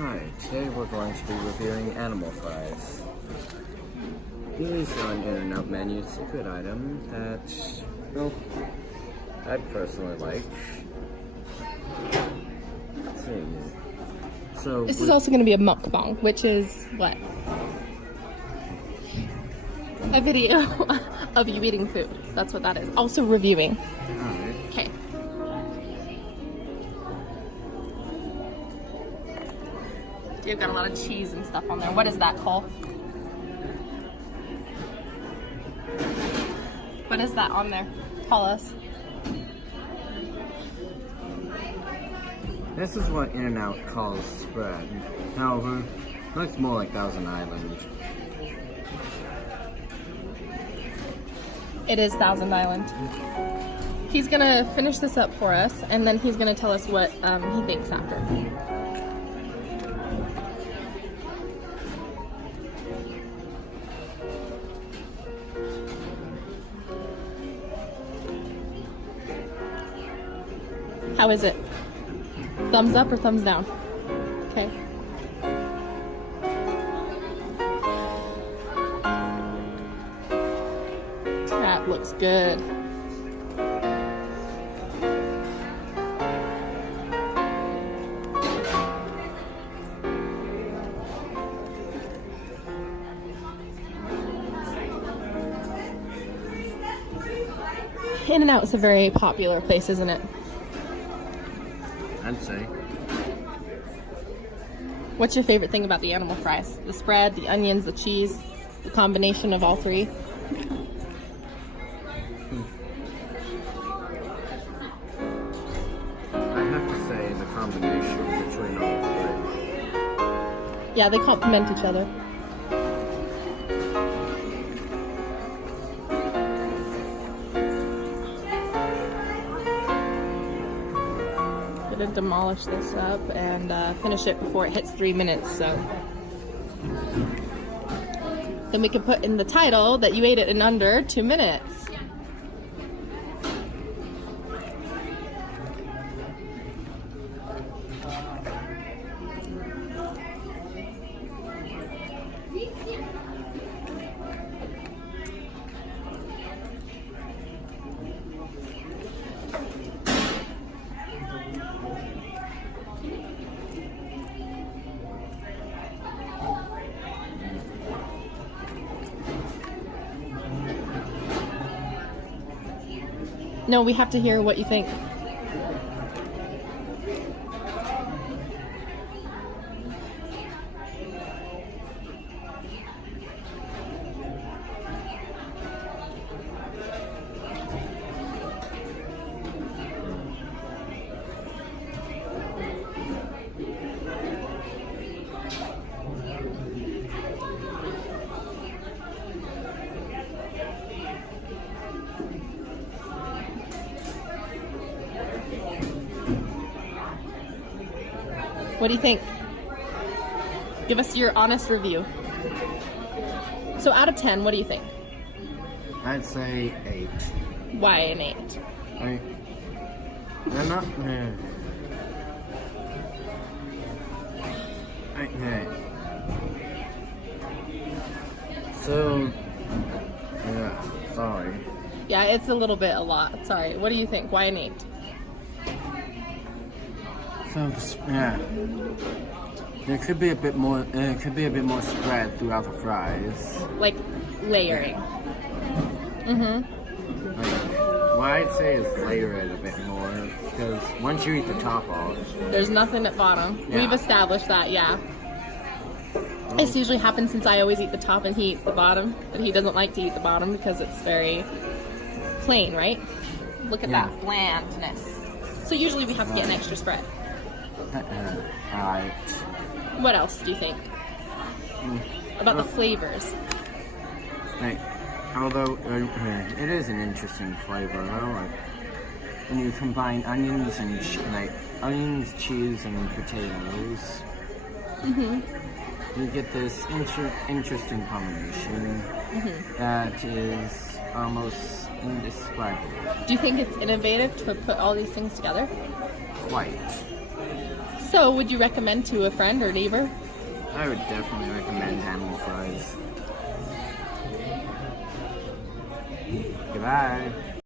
Hi, today we're going to be reviewing animal fries. These are an In Out menu secret item that, well, I personally like. Let's see. So this is also going to be a mukbang, which is what? A video of you eating food. That's what that is. Also reviewing. Alright. Okay. You've got a lot of cheese and stuff on there. What is that, Cole? What is that on there? Tell us. This is what In Out calls spread. However, it looks more like Thousand Island. It is Thousand Island. He's gonna finish this up for us, and then he's gonna tell us what he thinks after. How is it? Thumbs up or thumbs down? Okay. That looks good. In and Out is a very popular place, isn't it? I'd say. What's your favorite thing about the animal fries? The spread, the onions, the cheese, the combination of all three? I have to say the combination between all three. Yeah, they complement each other. Gonna demolish this up and finish it before it hits 3 minutes, so then we can put in the title that you ate it in under 2 minutes. No, we have to hear what you think. What do you think? Give us your honest review. So out of 10, what do you think? I'd say 8. Why an 8? I'm not. So, yeah, sorry. Yeah, it's a little bit a lot. Sorry. What do you think? Why an 8? So, yeah, there could be a bit more. Could be a bit more spread throughout the fries. Like layering. Like, what I'd say is layer it a bit more, because once you eat the top off, There's nothing at bottom. Yeah. We've established that, yeah. This usually happens since I always eat the top and he eats the bottom, but he doesn't like to eat the bottom because it's very plain, right? Look at that blandness. So usually we have to get an extra spread. alright. What else do you think? About the flavors? Like, although it is an interesting flavor, though. Like when you combine onions and onions, cheese, and potatoes, you get this interesting combination that is almost indescribable. Do you think it's innovative to put all these things together? Quite. So, would you recommend to a friend or neighbor? I would definitely recommend animal fries. Goodbye.